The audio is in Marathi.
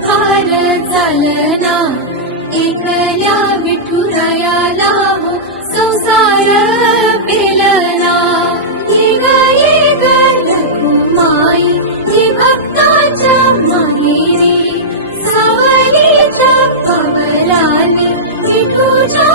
भार चालना, एकल्या विठुरायाला हो संसार पेलना. ये ग रखुमाई ही भक्ताच्या माहेरी, सावलीत पवलाले विठुच्या